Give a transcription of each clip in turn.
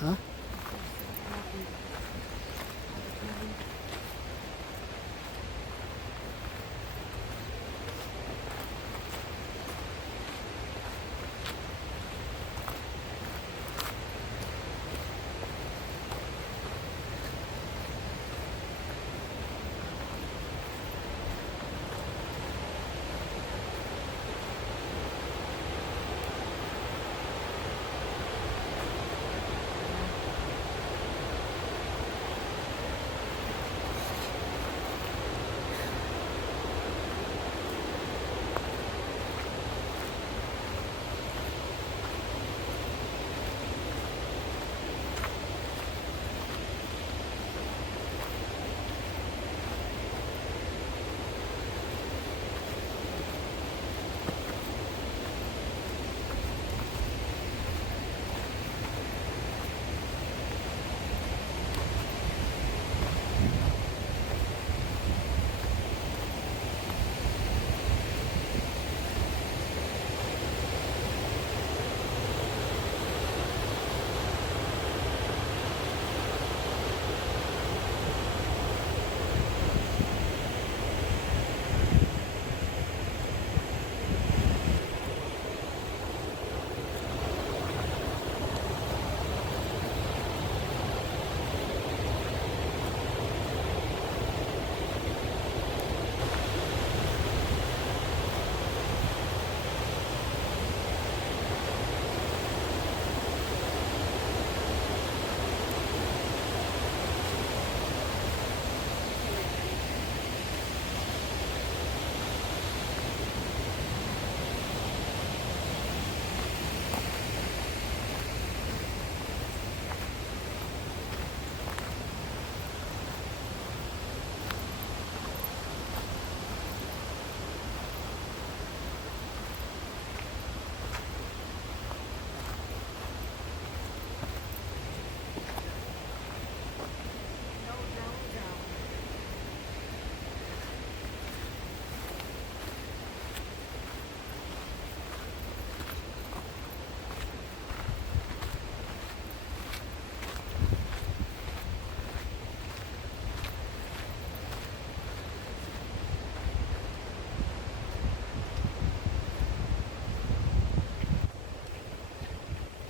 Huh?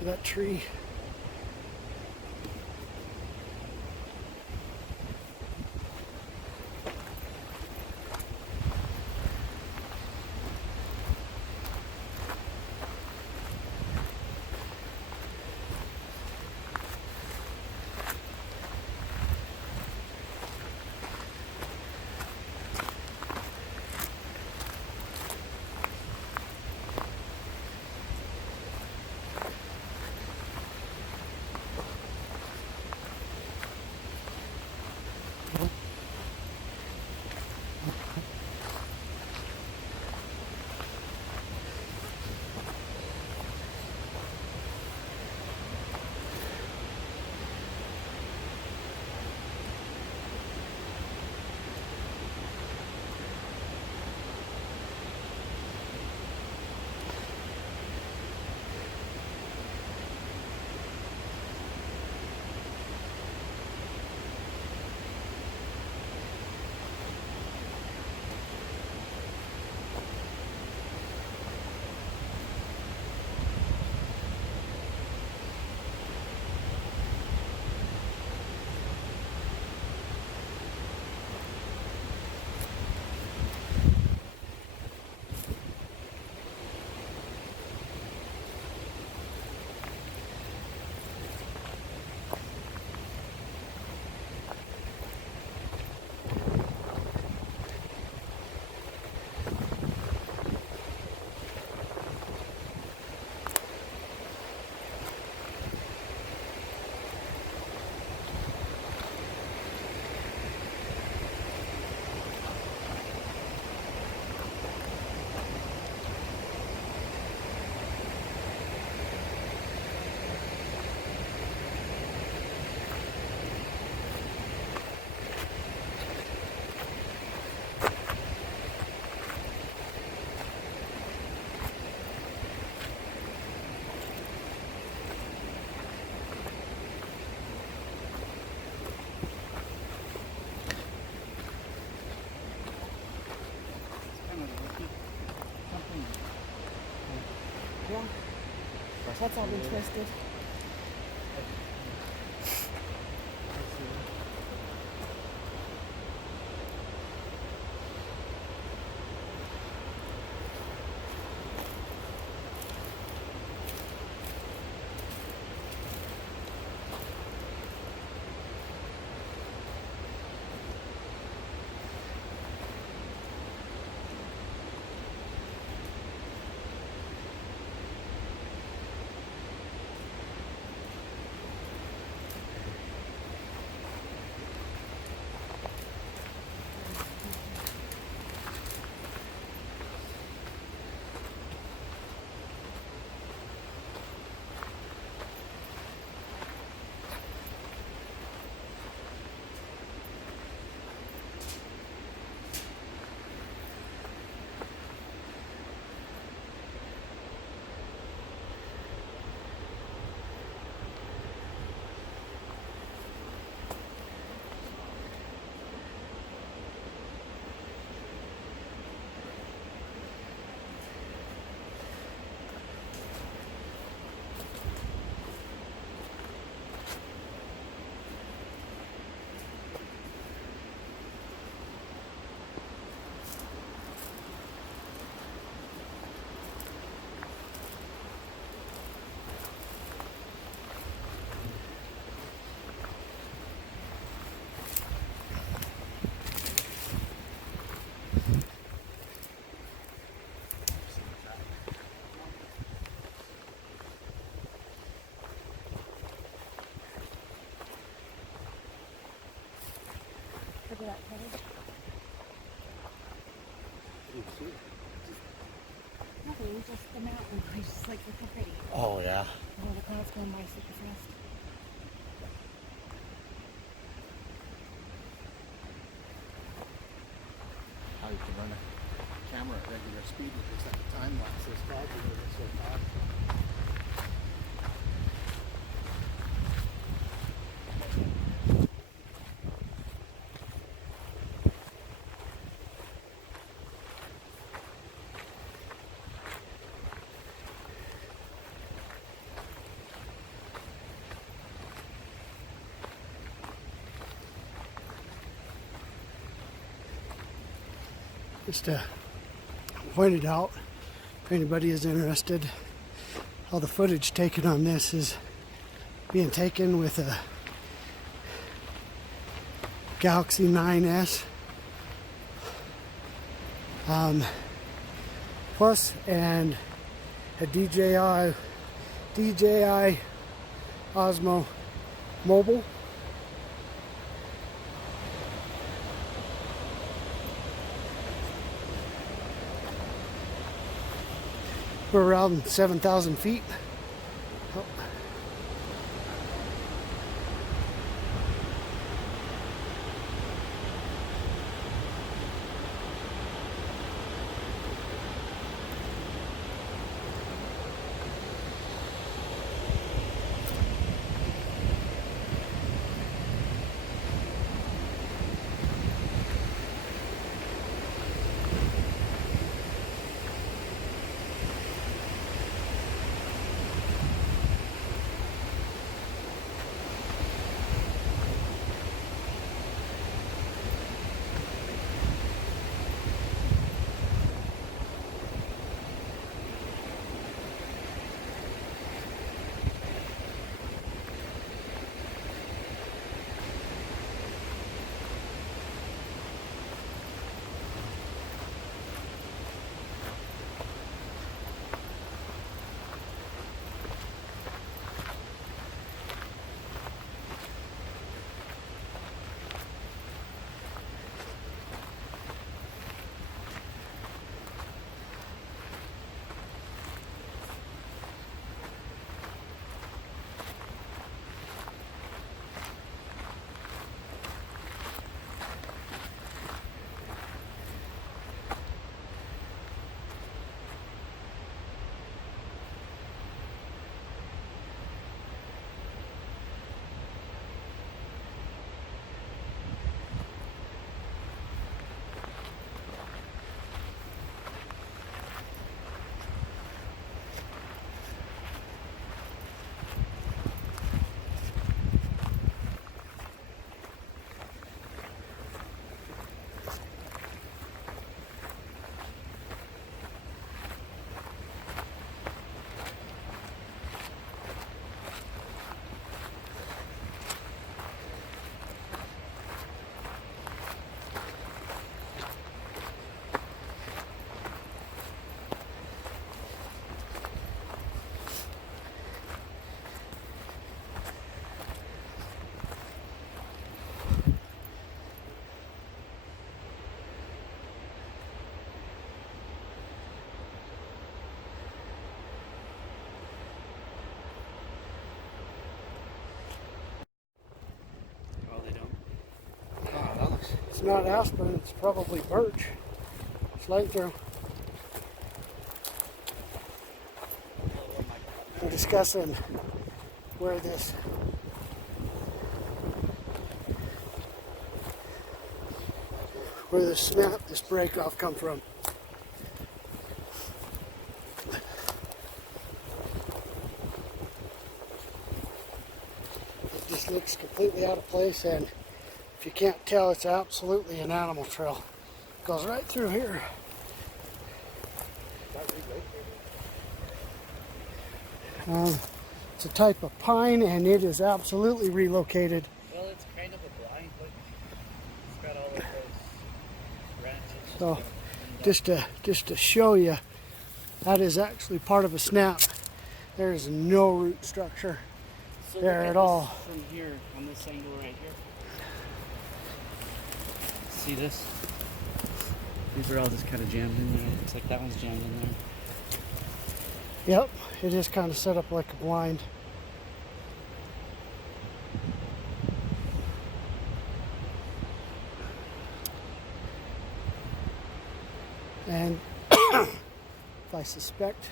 That tree. Yeah. That's all been twisted. Look at that cage. Nothing, just the mountain. I just like look how pretty. Oh yeah. Oh, the clouds going by super fast. How you can run a camera at regular speed with this like time lapse this cloud is so fast. Just to point it out, if anybody is interested, all the footage taken on this is being taken with a Galaxy 9S Plus and a DJI Osmo Mobile. We're around 7,000 feet. Oh. it's not aspen, it's probably birch. Slide through. We're discussing where this snap, this break off come from. It just looks completely out of place, and if you can't tell, it's absolutely an animal trail. It goes right through here. It's a type of pine, and it is absolutely relocated. Well, it's kind of a blind, but it's got all of those branches. So, just to show you, that is actually part of a snap. There is no root structure there at all. From here, on this angle right here. See this? These are all just kind of jammed in there. Looks like that one's jammed in there. Yep, it is kind of set up like a blind. And if I suspect,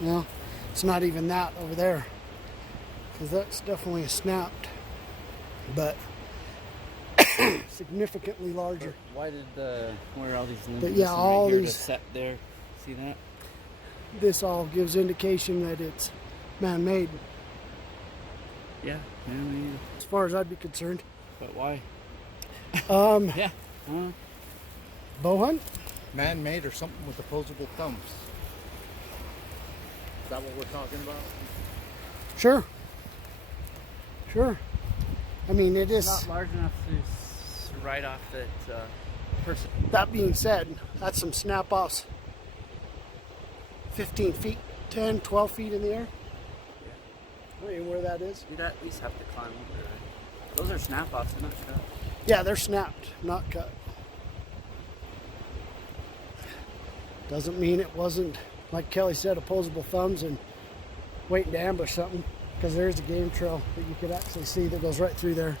well, it's not even that over there, because that's definitely a snapped, but significantly larger. But why did where are all these limbs? But yeah, all right here these to set there. See that? This all gives indication that it's man-made, Yeah, man. as far as I'd be concerned. But why? Yeah. Bow hunt? Man-made or something with opposable thumbs. Is that what we're talking about? Sure. Sure. I mean, it is. Not large enough to write off that person. That being said, that's some snap-offs. 15 feet, 10, 12 feet in the air. I mean, where that is. You'd at least have to climb over that. Those are snap-offs, they're not cut. Yeah, they're snapped, not cut. Doesn't mean it wasn't, like Kelly said, opposable thumbs and waiting to ambush something, because there's a game trail that you could actually see that goes right through there.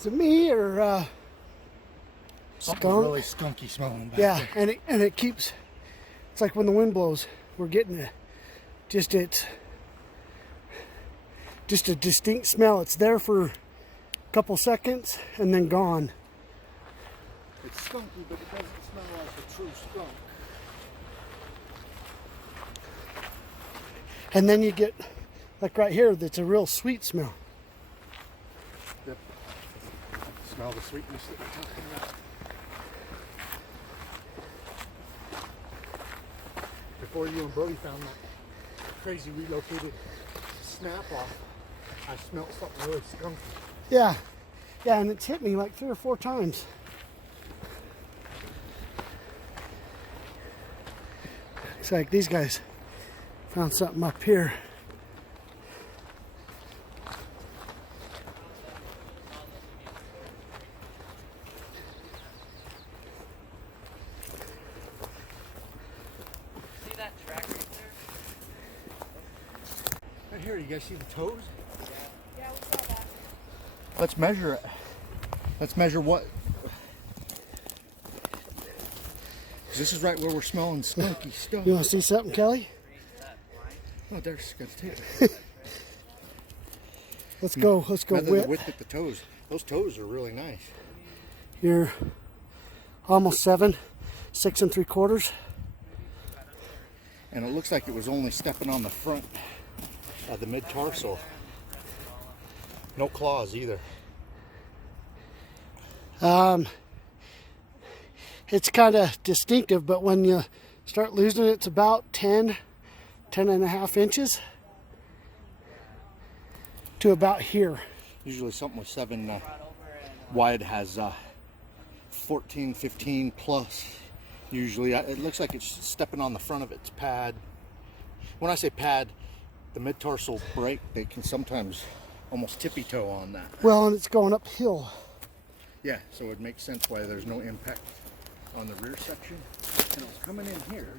Is it me or Something skunk? really skunky smelling back Yeah, there. and it keeps. It's like when the wind blows, we're getting just a distinct smell. It's there for a couple seconds and then gone. It's skunky, but it doesn't smell like a true skunk. And then you get, like right here, that's a real sweet smell. Yep. Smell the sweetness that we're talking about. Before you and Brody found that crazy relocated snap off, I smelled something really skunky. Yeah, and it's hit me like 3 or 4 times. It's like these guys found something up here. See that track right there? Right here, you guys see the toes? Yeah, we saw that. Let's measure it. Let's measure what. This is right where we're smelling skunky stuff. You want to see something, Kelly? Oh, there's got a tape. Let's go Rather the width. width at the toes. Those toes are really nice. You're almost 7, 6 3/4. And it looks like it was only stepping on the front of the mid-tarsal. No claws either. It's kind of distinctive, but when you start losing it, it's about 10 and a half inches to about here. Usually something with 7 wide has 14, 15 plus. Usually it looks like it's stepping on the front of its pad. When I say pad, the mid-tarsal break, they can sometimes almost tippy-toe on that. Well, and it's going uphill. Yeah, so it makes sense why there's no impact on the rear section. And it was coming in here.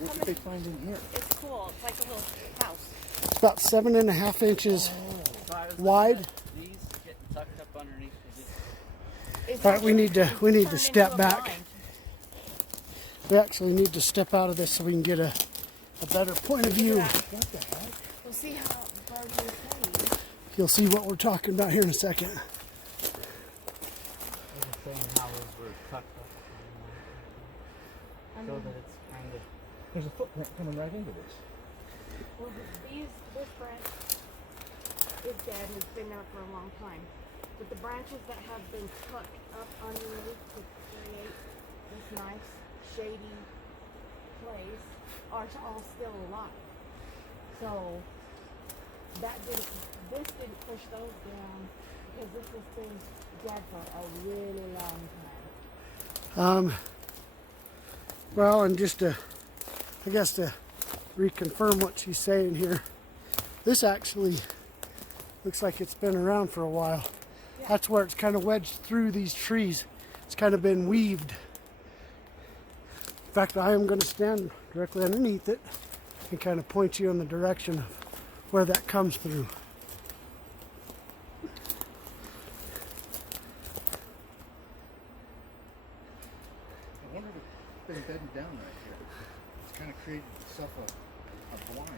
What did they find in here? It's cool. It's like a little house. It's about 7 and a half inches wide. These getting tucked up underneath the It's All right, we need to turned into step a back. blind. We actually need to step out of this so we can get a better point of view. We'll see how Brody is saying. You'll see what we're talking about here in a second. how those were tucked up. So that it's kind of. There's a footprint coming right into this. Well, this branch is dead and it's been there for a long time. But the branches that have been tucked up underneath to create this nice shady place are all still alive. So this didn't push those down because this has been dead for a really long time. Well, and just to, I guess to reconfirm what she's saying here, this actually looks like it's been around for a while. Yeah. That's where it's kind of wedged through these trees. It's kind of been weaved. In fact, I am going to stand directly underneath it and kind of point you in the direction of where that comes through. I wonder if it's been bedding down right here. It's kind of created itself a blind.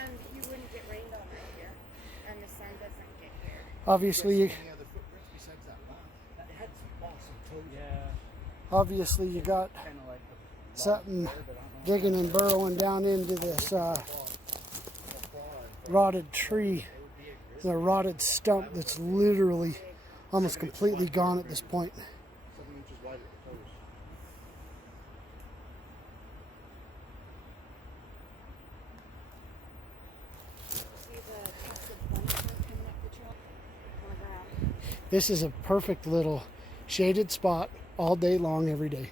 And you wouldn't get rained on right here, and the sun doesn't get here. Obviously, Any other footprints besides that one? That had some awesome toes. Yeah. obviously you got Kind of like the something digging and burrowing down into this rotted tree, the rotted stump that's literally almost completely gone at this point. 7 inches wide at the toes. See the tuft of bunnies coming up the trail on the ground. This is a perfect little shaded spot all day long, every day.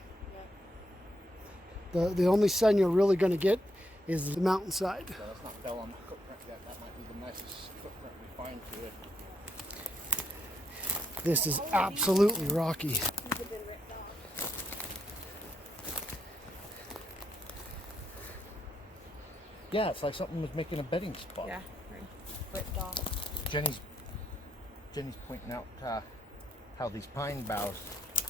The only sun you're really going to get is the mountainside. So that's not fell on the footprint yet. That might be the nicest footprint we find to it. This is absolutely rocky. These have been ripped off. Yeah, it's like something was making a bedding spot. Yeah, ripped off. Jenny's pointing out how these pine boughs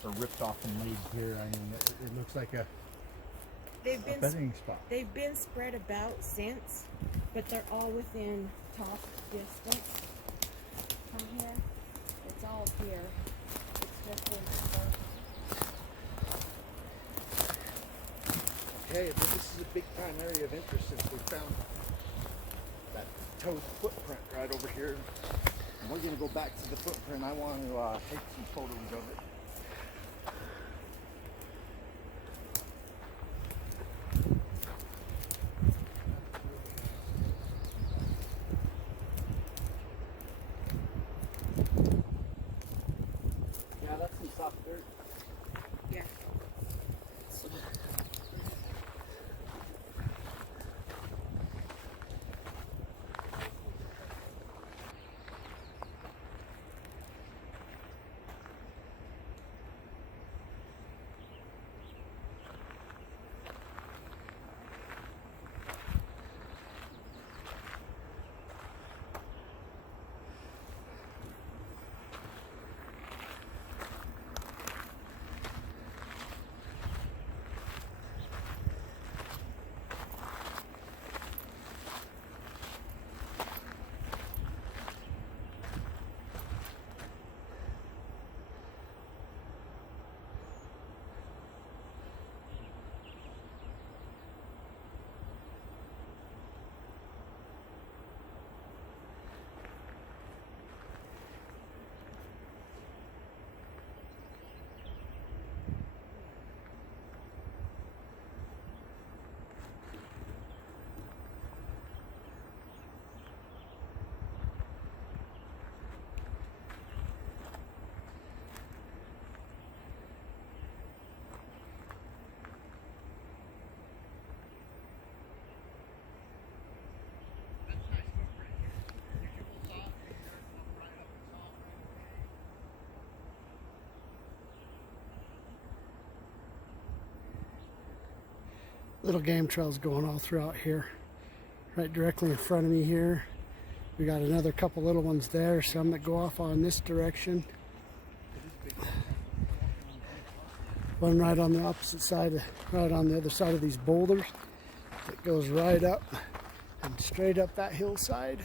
are ripped off and laid here. I mean, it looks like a bedding spot. They've been spread about since, but they're all within top distance from here. It's all here. It's just been spread. Okay, this is a big time area of interest since we found that toad footprint right over here. And we're going to go back to the footprint. I want to take some photos of it. Yeah, that's some soft dirt. Yeah. Little game trails going all throughout here. Right directly in front of me here. We got another couple little ones there, some that go off on this direction. One right on the opposite side, right on the other side of these boulders. It goes right up and straight up that hillside.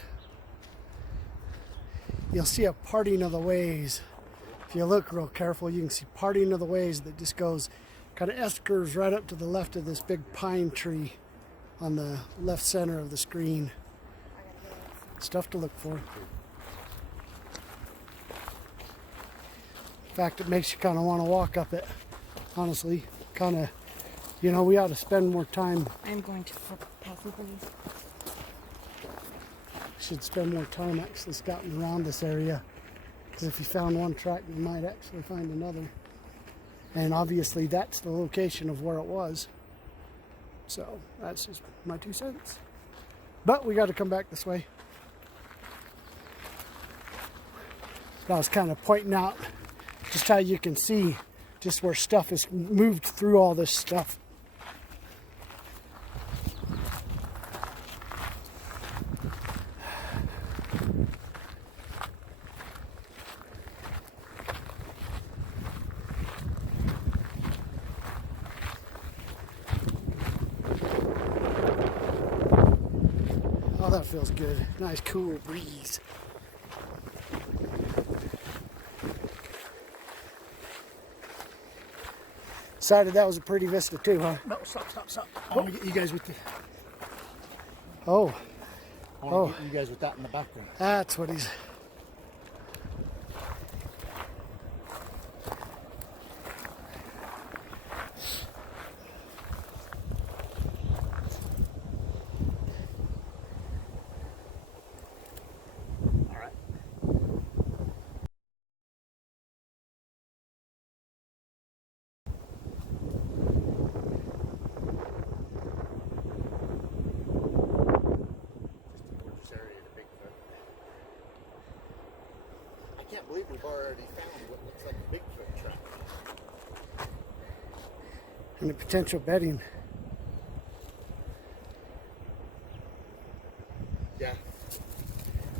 You'll see a parting of the ways. If you look real careful, you can see parting of the ways that just goes, kind of S-curves right up to the left of this big pine tree on the left center of the screen. Stuff to look for. In fact, it makes you kind of want to walk up it. Honestly, kind of, you know, we ought to spend more time. I'm going to pass them, please. Should spend more time actually scouting around this area. Because if you found one track, you might actually find another. And obviously that's the location of where it was. So that's just my 2 cents. But we got to come back this way. I was kind of pointing out just how you can see just where stuff is moved through all this stuff. Oh, that feels good. Nice cool breeze. Decided that was a pretty vista too, huh? No, stop. I want to get you guys with the... Oh, I want to get you guys with that in the background. that's what he's... I can't believe we've already found what looks like a Bigfoot track. and the potential bedding. Yeah.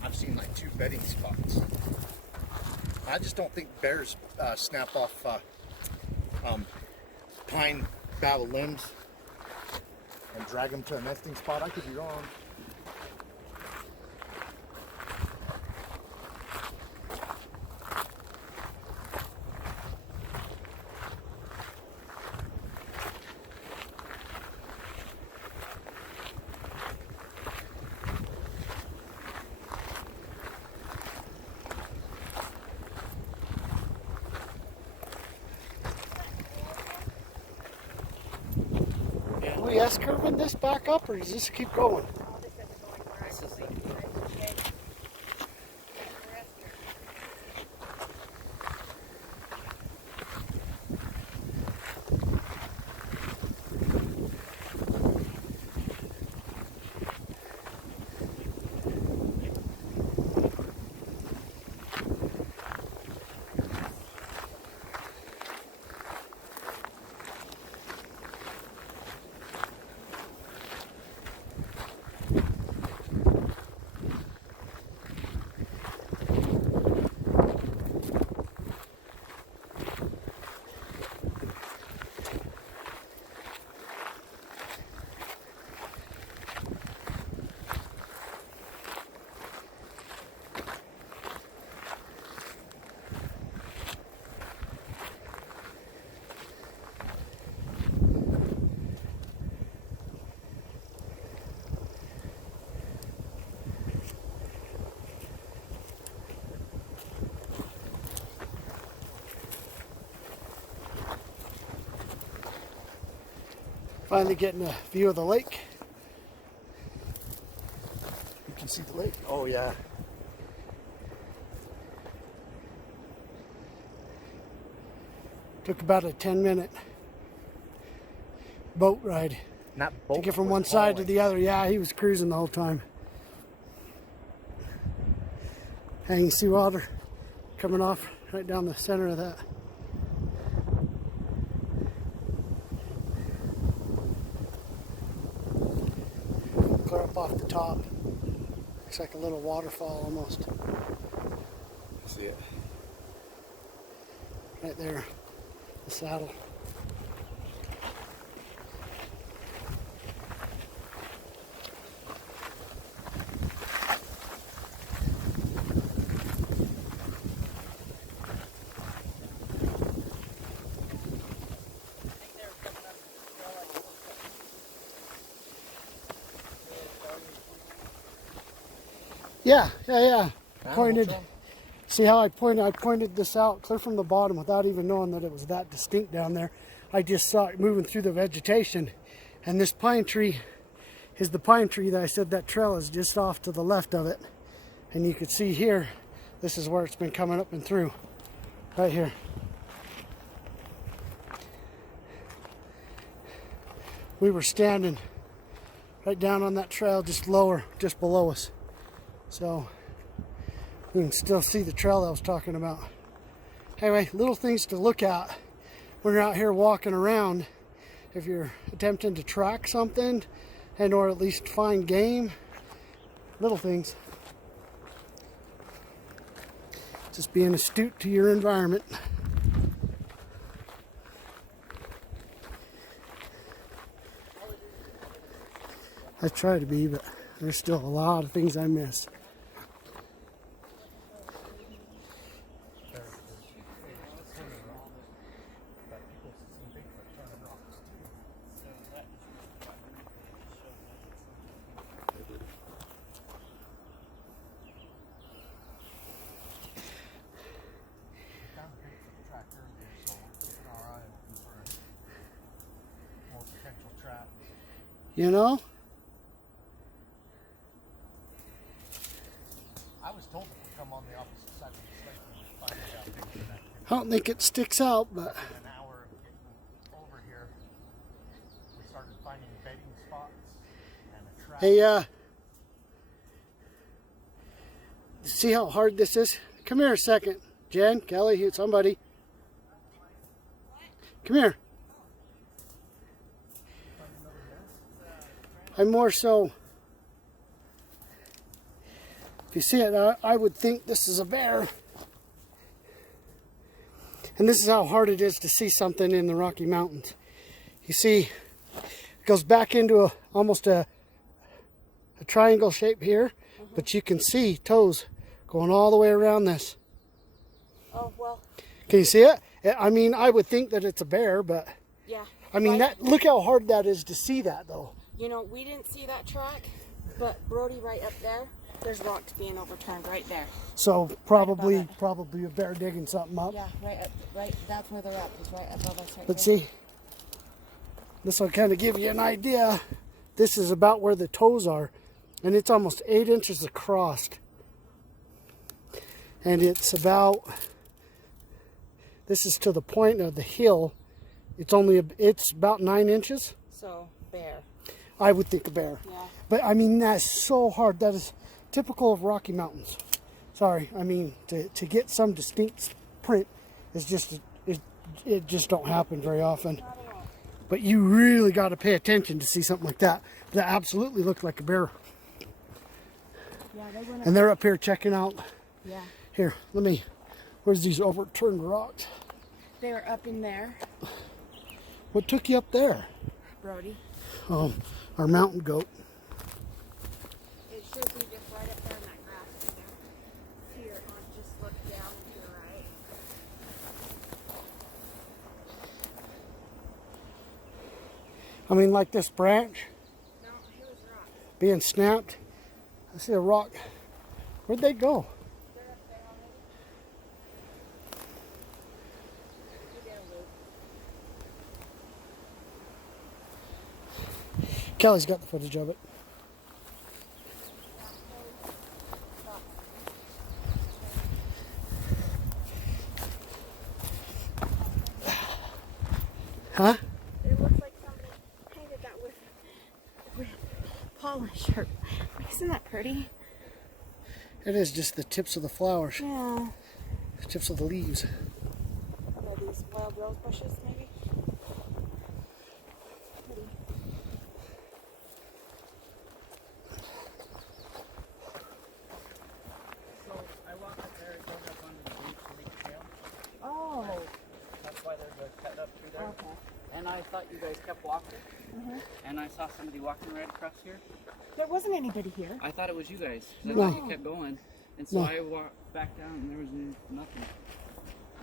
I've seen like 2 bedding spots. I just don't think bears snap off pine bough limbs and drag them to a nesting spot. I could be wrong. Are we S-curving this back up, or does this keep going? Finally getting a view of the lake. You can see the lake. Oh yeah. Took about a 10-minute boat ride Not to get from one side to the other. Yeah, he was cruising the whole time. Hanging seawater coming off right down the center of that. Clear up off the top. Looks like a little waterfall almost. See it. Right there. The saddle. Yeah. Pointed. See how I pointed? I pointed this out clear from the bottom without even knowing that it was that distinct down there. I just saw it moving through the vegetation, and this pine tree is the pine tree that I said that trail is just off to the left of it. And you can see here, this is where it's been coming up and through, right here. We were standing right down on that trail, just lower, just below us. So we can still see the trail I was talking about. Anyway, little things to look at when you're out here walking around. If you're attempting to track something and or at least find game, little things. Just being astute to your environment. I try to be, but there's still a lot of things I miss. You know? I was told it would come on the opposite side of the lake when we find out Bigfoot activity. I don't think it sticks out, but In an hour of getting over here, we started finding bedding spots and a trap. hey, see how hard this is? Come here a second. Jen, Kelly, somebody. Come here. I'm more so If you see it, I would think this is a bear. And this is how hard it is to see something in the Rocky Mountains. You see, it goes back into almost a triangle shape here, but you can see toes going all the way around this. Oh, well. Can you see it? I mean, I would think that it's a bear, but Yeah. I mean, look how hard that is to see that, though. You know, we didn't see that track, but Brody, right up there, there's rocks being overturned right there. So probably a bear digging something up. Yeah, right. That's where they're at. It's right above us. Right But there. see, this will kind of give you an idea. This is about where the toes are, and it's almost 8 inches across. And it's about, this is to the point of the heel. It's about 9 inches. So, bear. I would think a bear. Yeah. But I mean, that's so hard. That is typical of Rocky Mountains. Sorry, I mean, to get some distinct print is just, it just don't happen very often. But you really got to pay attention to see something like that. That absolutely looked like a bear. Yeah, they went up. And they're up here checking out. Yeah. Here, where's these overturned rocks? They were up in there, What took you up there? Brody. Our mountain goat. It should be just right up there in that grass right there. Here, I'll just look down to the right. I mean, like this branch No, here was rocks. being snapped. I see a rock. Where'd they go? They're up there already. You did a loop. Kelly's got the footage of it. Huh? It looks like somebody painted that with polish. Or, isn't that pretty? It is just the tips of the flowers, Yeah. the tips of the leaves. Are these wild rose bushes, maybe? Pretty. So I walked up there, it goes up onto the beach to Lake Trail. Oh. That's why there's a cut up through there. Okay. And I thought you guys kept walking. And I saw somebody walking right across here. There wasn't anybody here. I thought it was you guys. 'Cause I No. thought you kept going. And so No. I walked back down and there was nothing.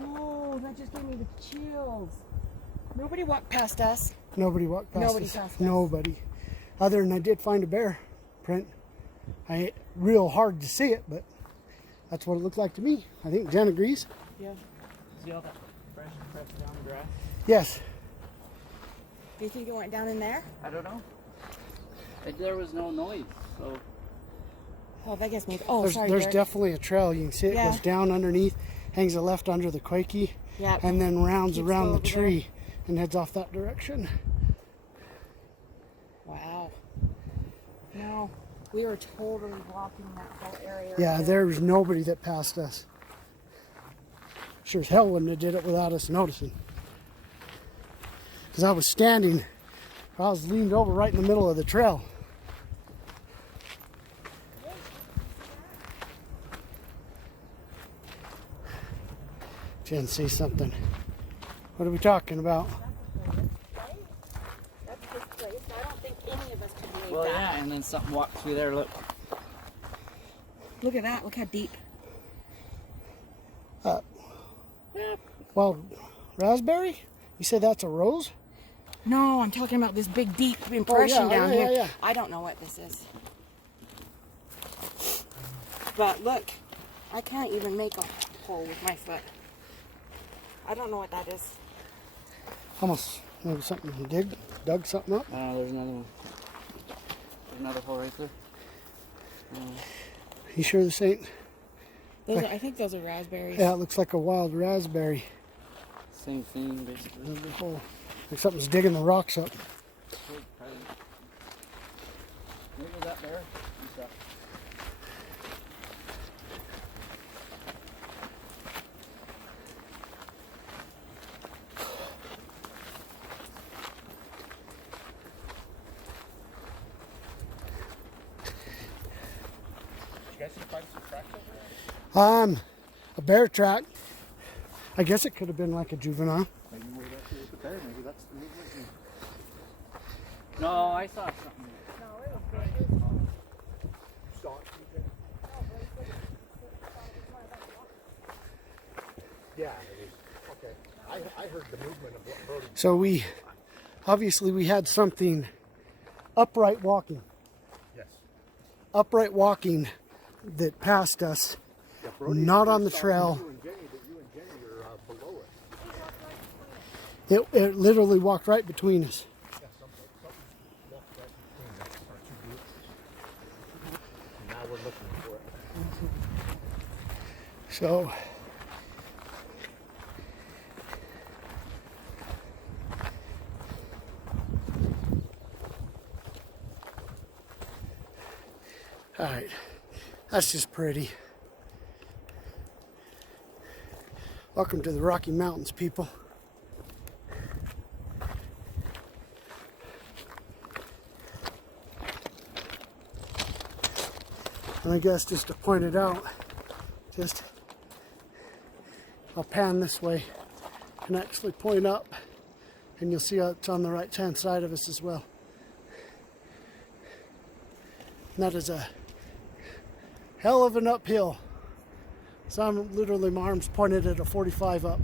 Oh, that just gave me the chills. Nobody walked past us. Nobody walked past Nobody us. passed us. Nobody. Other than I did find a bear print. Real hard to see it, but that's what it looked like to me. I think Jen agrees. Yeah. See all that fresh pressed down grass? Yes. Do you think it went down in there? I don't know. There was no noise, so Oh, that gets me. Oh, There's Derek. definitely a trail. You can see it Yeah. goes down underneath, hangs a left under the quakey, Yep. and then rounds Keeps around the going over tree and heads off that direction. Wow. No, we were totally blocking that whole area. Yeah, right there was nobody that passed us. Sure as hell wouldn't have did it without us noticing. Because I was standing, I was leaned over right in the middle of the trail. Jen sees something. What are we talking about? That's his place. I don't think any of us could make well, that. yeah. And then something walked through there. Look, Look at that. Look how deep. Well, raspberry? You said that's a rose? No, I'm talking about this big deep impression down here. Yeah. I don't know what this is. But look, I can't even make a hole with my foot. I don't know what that is. Almost maybe something dug something up. there's another one. There's another hole right there. You sure this ain't? Those I think those are raspberries. Yeah, it looks like a wild raspberry. Same thing, basically. There's a hole. Like something's digging the rocks up. Maybe was that there? What's that? you guys find some tracks over there? A bear track. I guess it could have been like a juvenile. Maybe we're up here with the bear. Maybe that's the movement. No, I saw something. No, it was big. It was small. You saw it, TJ? No, but he said it was one of them walking. Yeah, it is. Okay. I heard the movement of what Brody. So we had something upright walking. Yes. Upright walking that passed us, Yeah, Brody not on the saw trail. You and Jenny, but you and Jenny are below it. It literally walked right between us. Yeah, something walked right between our two groups. And now we're looking for it. So all right, that's just pretty. Welcome to the Rocky Mountains, people. And I guess just to point it out, I'll pan this way and actually point up, and you'll see how it's on the right hand side of us as well. And that is a hell of an uphill. So I'm literally, my arms pointed at a 45 up.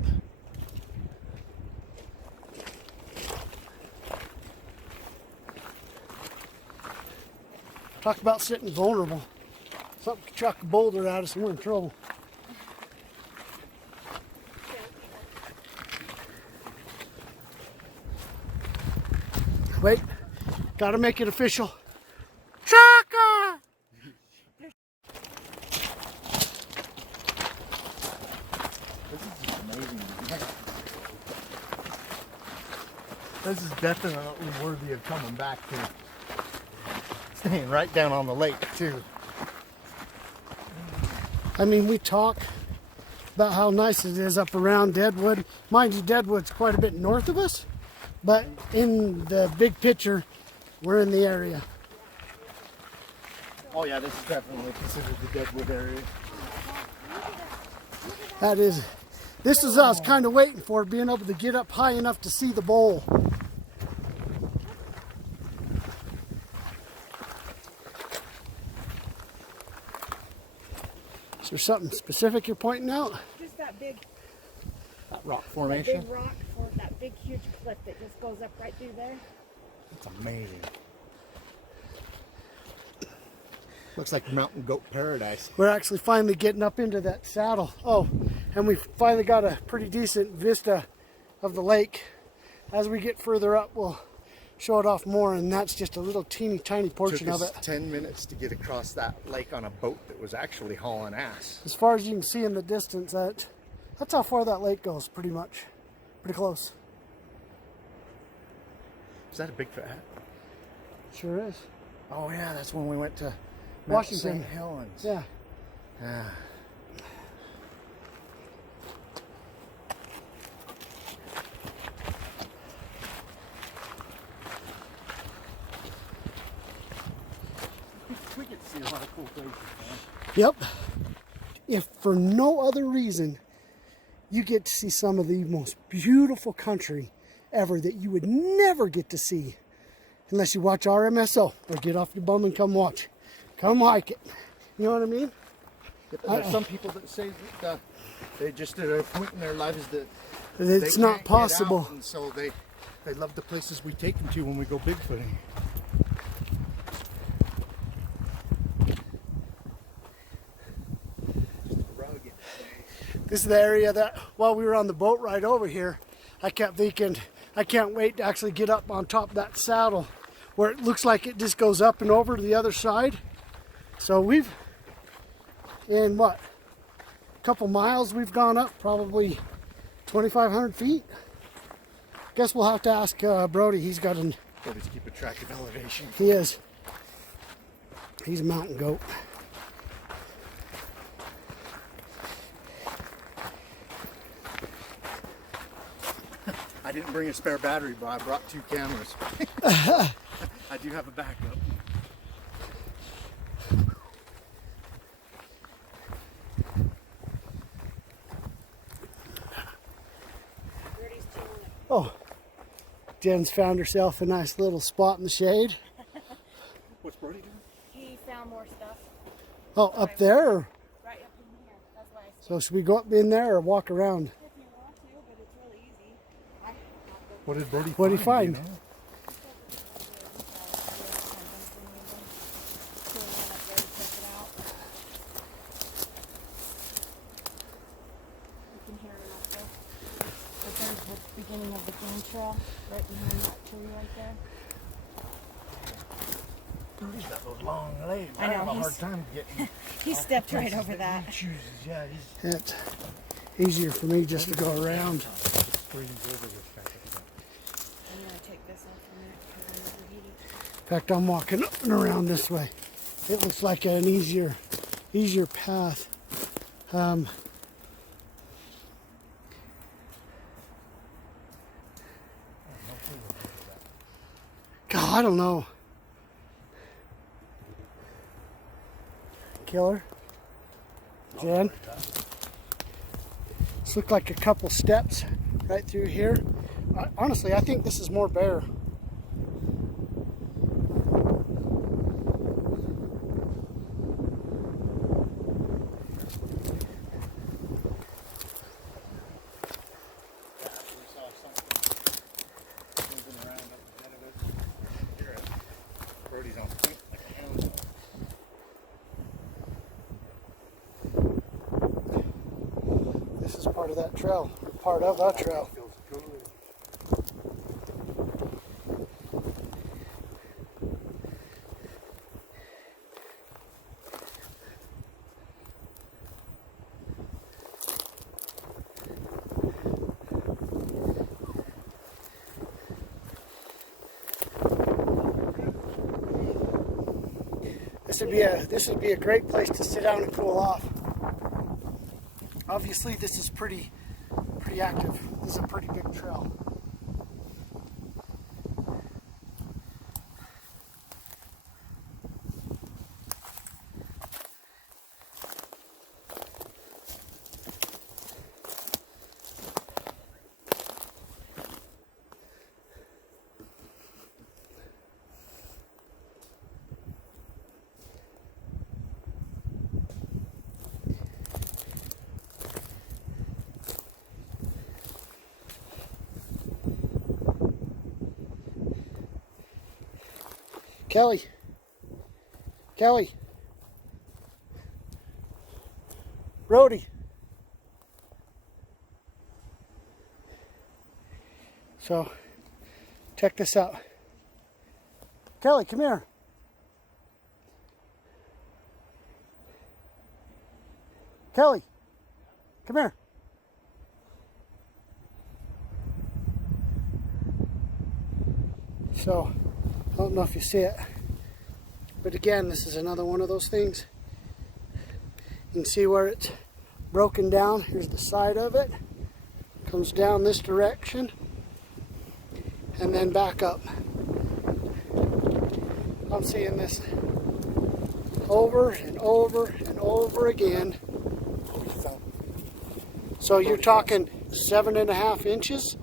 Talk about sitting vulnerable. Something could chuck a boulder at us and we're in trouble. Wait, gotta make it official. Chaka! This is just amazing. This is definitely worthy of coming back to. Staying right down on the lake, too. I mean, we talk about how nice it is up around Deadwood. Mind you, Deadwood's quite a bit north of us, but in the big picture, we're in the area. Oh yeah, this is definitely considered the Deadwood area. This is us kind of waiting for, being able to get up high enough to see the bowl. Is there something specific you're pointing out? Just that big, That rock that formation. big rock, or that big huge cliff that just goes up right through there. It's amazing. Looks like mountain goat paradise. We're actually finally getting up into that saddle. Oh, and we finally got a pretty decent vista of the lake. As we get further up, we'll show it off more, and that's just a little teeny tiny portion Took of us it. 10 minutes to get across that lake on a boat that was actually hauling ass. As far as you can see in the distance, that's how far that lake goes, pretty much. Pretty close. Is that a Bigfoot hat? Sure is. Oh yeah, that's when we went to Washington. St. Helens. Yeah. Ah. We get to see a lot of cool places, man. Yep. If for no other reason, you get to see some of the most beautiful country ever that you would never get to see unless you watch RMSO or get off your bum and come watch. Come hike it. You know what I mean? There's some people that say that they just at a point in their lives that It's they not can't get possible. out, and so they love the places we take them to when we go bigfooting. This is the area that, while we were on the boat ride over here, I kept thinking, I can't wait to actually get up on top of that saddle where it looks like it just goes up and over to the other side. So we've, in what, a couple miles, we've gone up probably 2,500 feet. Guess we'll have to ask Brody. He's got an, Brody's keep a track of elevation. he is, he's a mountain goat. I didn't bring a spare battery, but I brought 2 cameras. I do have a backup. Oh, Jen's found herself a nice little spot in the shade. What's Brody doing? He found more stuff. Oh, up there? Or? Right up in here. That's why I said So should we go up in there or walk around? if you want to, but it's really easy. I have to What did Brody What did he find? You know? Beginning of the game trail right behind that tree right there. Brody's got those long legs. I know, have a hard he's- time getting. He stepped right over that. He chooses, yeah, he's It's easier for me just to go around. springs over this guy. I'm gonna take this off for a minute because I'm overheated. In fact, I'm walking up and around this way. It looks like an easier path. God, I don't know. Killer. Jen. This looked like a couple steps right through here. Honestly, I think this is more bear. Brody's on point like a hound. This is part of that trail, or part of a trail. Feels good. This would be a great place to sit down and cool off. Obviously, this is pretty active. This is a pretty big trail. Kelly, Brody. So, check this out. Kelly, come here. Kelly, come here. So, I don't know if you see it, but again, this is another one of those things. You can see where it's broken down. Here's the side of it. Comes down this direction and then back up. I'm seeing this over and over and over again. So you're talking 7.5 inches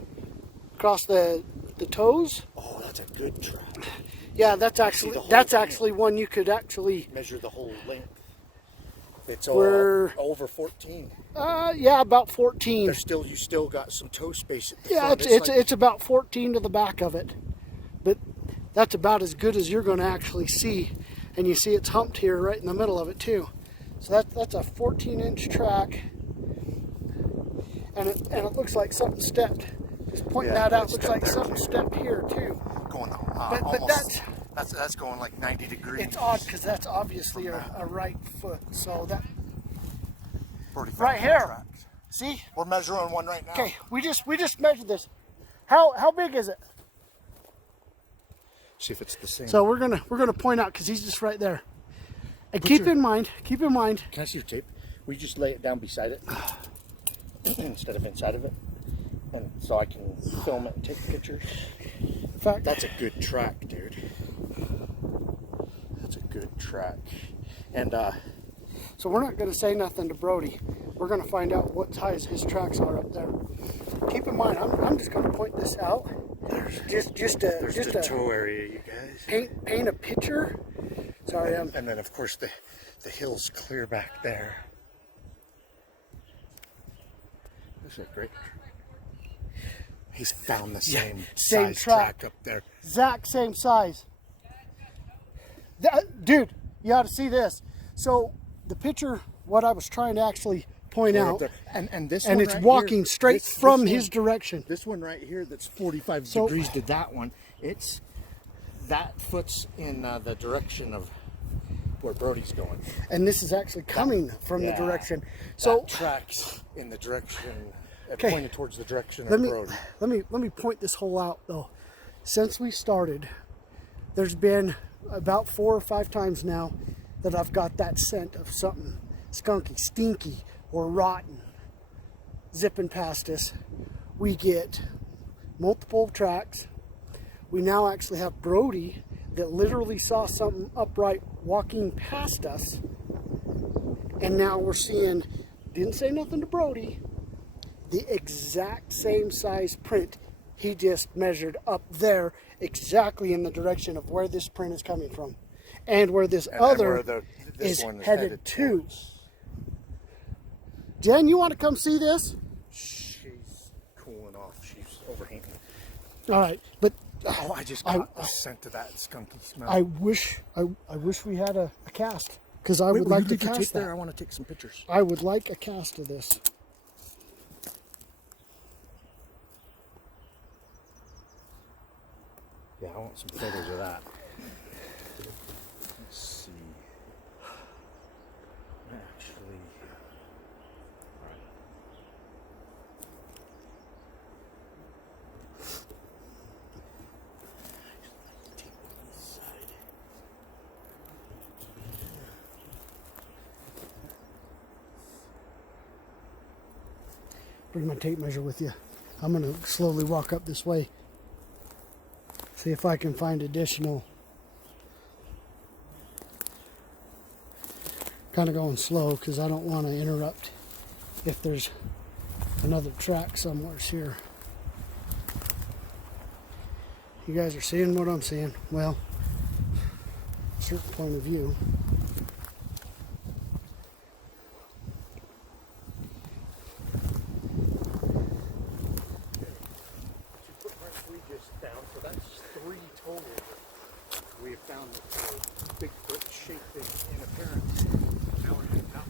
across the toes. Oh, that's a good track. Yeah, that's actually one you could actually Measure the whole length. It's We're- over 14. yeah, about 14. You still got some toe space at the Yeah, front. it's about 14 to the back of it, but that's about as good as you're going to actually see. And you see it's humped here right in the middle of it too. So that's a 14-inch track, and it looks like something stepped. Just pointing that out, looks like something stepped here too. Going But almost, that's going like 90 degrees. It's odd because that's obviously a right foot. So that 45 right here. tracks. See? We're measuring one right now. Okay, we just measured this. How big is it? See if it's the same. So we're gonna point out because he's just right there. And keep in mind. Can I see your tape? We just lay it down beside it instead of inside of it, and so I can film it and take pictures. In fact, That's a good track, dude. That's a good track. And so we're not gonna say nothing to Brody. We're gonna find out what size his tracks are up there. Keep in mind, I'm just going to point this out. Just There's the a toe area, you guys. paint a picture. Sorry, And then of course the hill's clear back there. This is great. He's found the same size track up there. Exact same size. Dude, you ought to see this. So the picture, what I was trying to actually point out, and this and one it's right walking here, straight from his direction. This one right here, that's 45 degrees to that one. That foot's in the direction of where Brody's going, and this is actually coming from the direction. So that tracks in the direction, Okay. pointed towards the direction of Brody. Let me point this hole out though. Since we started, there's been about 4 or 5 times now that I've got that scent of something skunky, stinky, or rotten zipping past us. We get multiple tracks. We now actually have Brody that literally saw something upright walking past us. And now we're seeing, didn't say nothing to Brody, the exact same size print he just measured up there, exactly in the direction of where this print is coming from. And where this other this is one headed to. towards. Jen, you want to come see this? She's cooling off. She's overheating. All right, but Oh, I just got a scent of that skunky smell. I wish we had a cast, because I would like to cast that. I want to take some pictures. I would like a cast of this. Yeah, I want some photos of that. Let's see. Actually, take one on this side. Bring my tape measure with you. I'm going to slowly walk up this way. See if I can find additional. Kind of going slow because I don't want to interrupt if there's another track somewhere here. You guys are seeing what I'm seeing? Well, a certain point of view. So that's 3 total. We have found the Bigfoot shaped in appearance. Now we're going to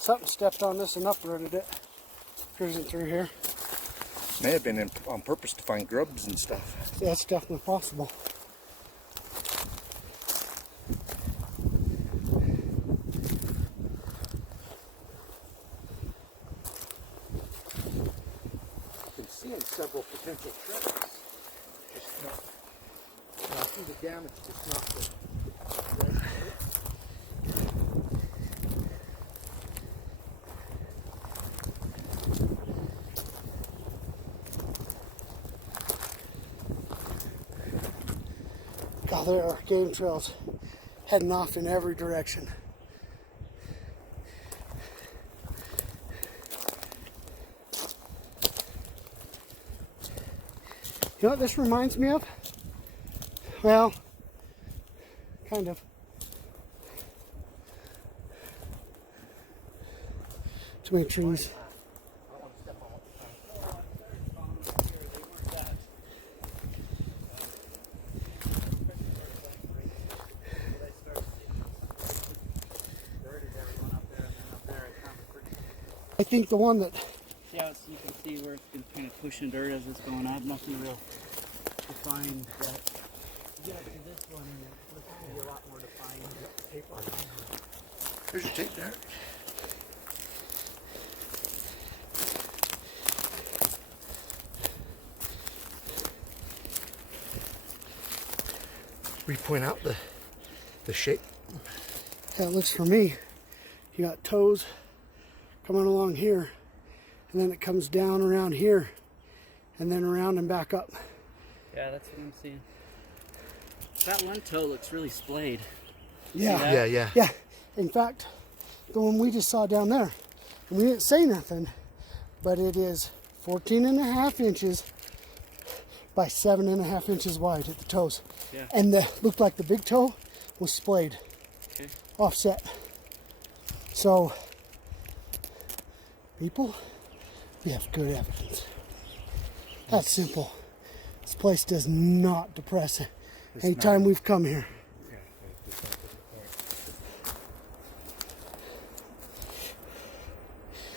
Something stepped on this and uprooted it. Cruising through here. May have been on purpose to find grubs and stuff. That's definitely possible. Seeing several potential tracks. Just not. I see the damage, just not the. God, there are game trails heading off in every direction. You know what this reminds me of? Well, kind of. Too many trees. I think the one that... Yeah, so you can see where it's been kind of pushing dirt as it's going up. Nothing real defined yet. You get to this one and it looks to be a lot more defined. Tape on it. Here's your tape there. We point out the shape. Yeah, it looks for me. You got toes coming along here, and then it comes down around here, and then around and back up. Yeah, that's what I'm seeing. That one toe looks really splayed. Yeah. See that? Yeah. Yeah. In fact, the one we just saw down there. And we didn't say nothing, but it is 14.5 inches by 7.5 inches wide at the toes. Yeah. And looked like the big toe was splayed, Okay. offset. So, people, we have good evidence. That's simple. This place does not depress it. Anytime we've come here.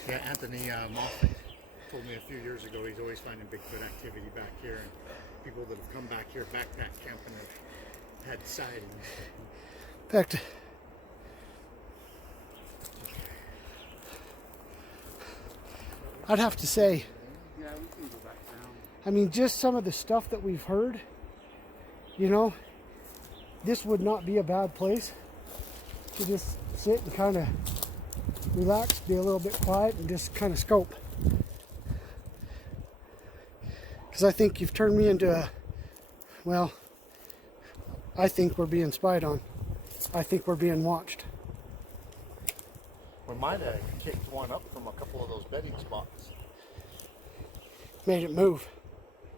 Yeah, Anthony Moffat told me a few years ago he's always finding Bigfoot activity back here, and people that have come back here backpack camping have had sightings. In fact, I'd have to say, Yeah, we can go back down. I mean, just some of the stuff that we've heard, you know, this would not be a bad place to just sit and kind of relax, be a little bit quiet, and just kind of scope. Because I think you've turned me into a, well, I think we're being spied on. I think we're being watched. We might have kicked one up from a couple of those bedding spots. Made it move.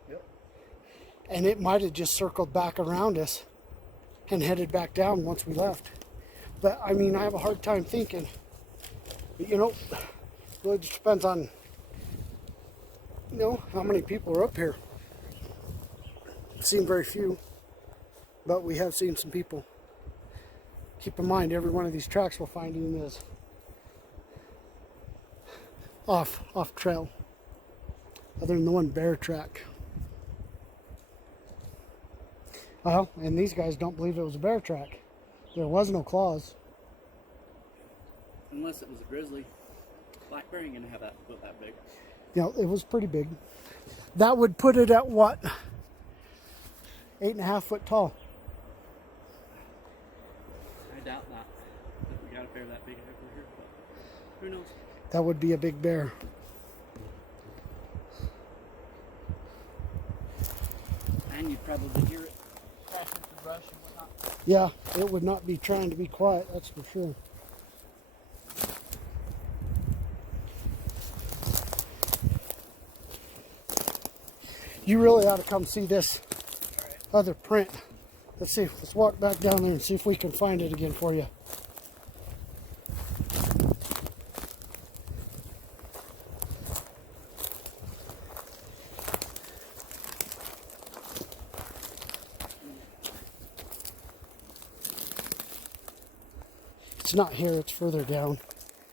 Yep. And it might have just circled back around us and headed back down once we left. But I mean, I have a hard time thinking. But, you know, it really just depends on, you know, how many people are up here. I've seen very few, but we have seen some people. Keep in mind, every one of these tracks we're finding is off trail, other than the one bear track. Well, and these guys don't believe it was a bear track. There was no claws. Unless it was a grizzly. Black bear ain't gonna have that foot that big. You know, it was pretty big. That would put it at what? 8.5 foot tall. I doubt that we got a bear that big over here, but who knows? That would be a big bear. And you'd probably hear it crash into the brush and whatnot. Yeah, it would not be trying to be quiet, that's for sure. You really ought to come see this other print. Let's see, let's walk back down there and see if we can find it again for you. It's not here, it's further down.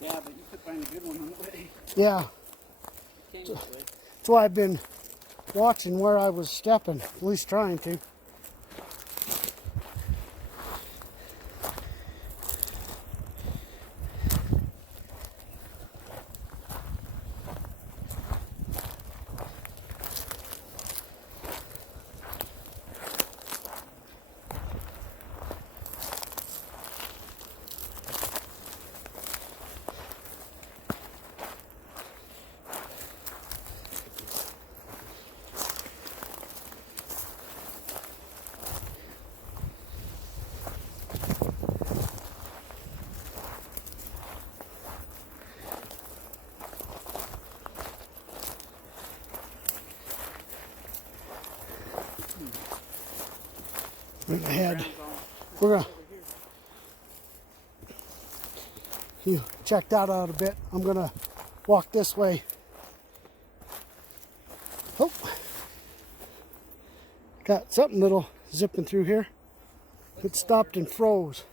Yeah, but you could find a good one on the way. Yeah, Came this way. that's why I've been watching where I was stepping, at least trying to. Right ahead. We're gonna you check that out a bit. I'm gonna walk this way. Oh, got something little zipping through here. It stopped and froze.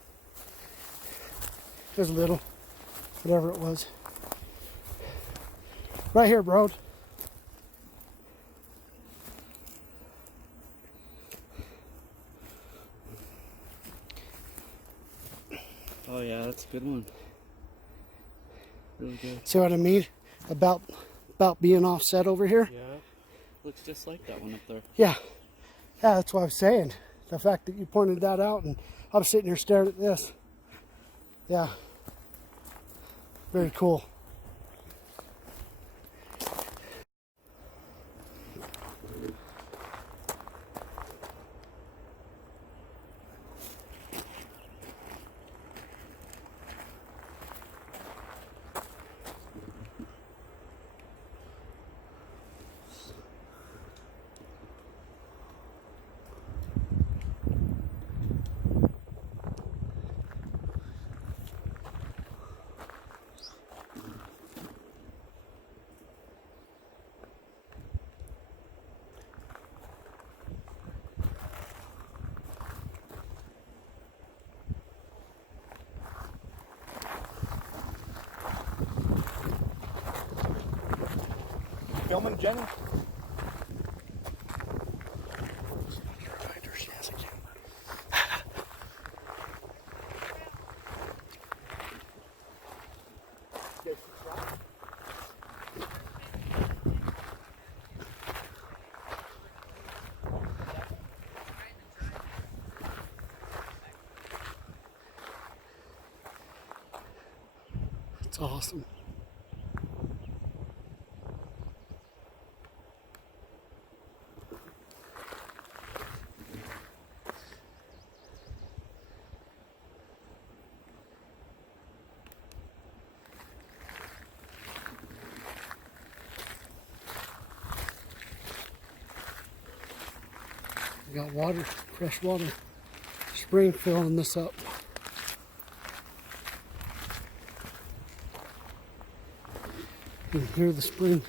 There's a little, whatever it was. Right here, bro. Oh yeah, that's a good one. Really good. See what I mean about being offset over here? Yeah. Looks just like that one up there. Yeah, that's what I was saying. The fact that you pointed that out, and I'm sitting here staring at this. Yeah, very cool. filming, Jenny? Behind her, she has a camera. It's awesome. We got water, fresh water, spring filling this up. You can hear the spring.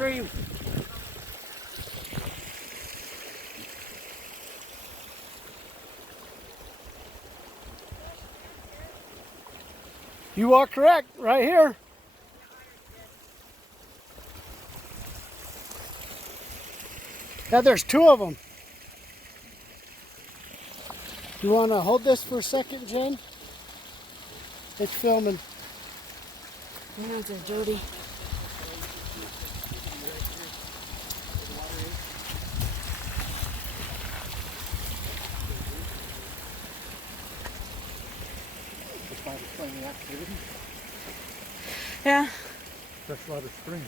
Stream. You are correct, right here. Yeah, there's two of them. You want to hold this for a second, Jen? It's filming. My hands are dirty. Activity. Yeah. Freshwater spring.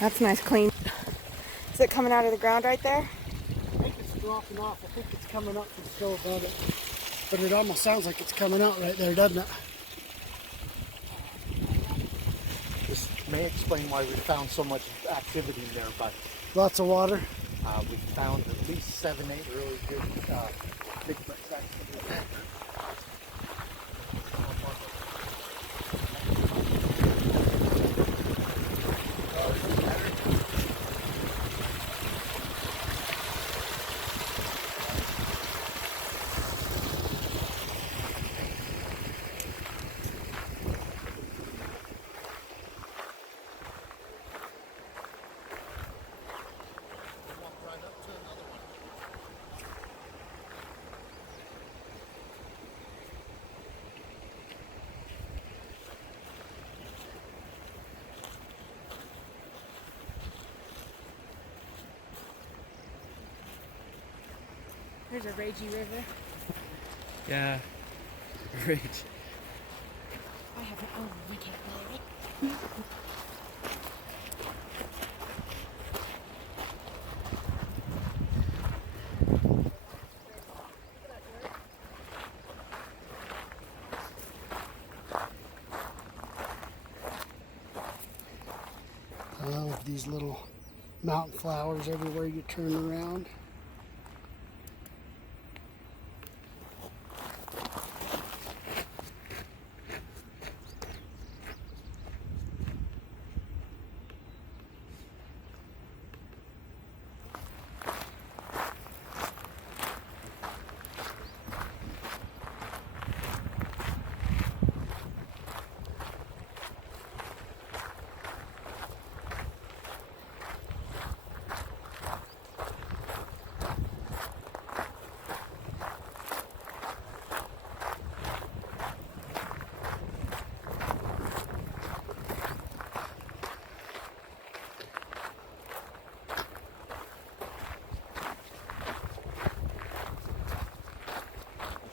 That's nice, clean. Is it coming out of the ground right there? I think it's dropping off. I think it's coming up and still above it. But it almost sounds like it's coming out right there, doesn't it? This may explain why we found so much activity in there, but Lots of water. we found at least 7, 8 really good Bigfoot tracks. There's a ragey river. Yeah. Rage. I haven't. Oh, I can't believe it. I love these little mountain flowers everywhere you turn around.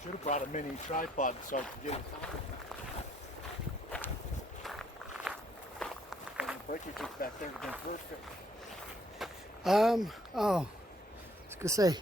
Should have brought a mini tripod so I could get it on. cartridges back there have been perfect. Oh, I was gonna say,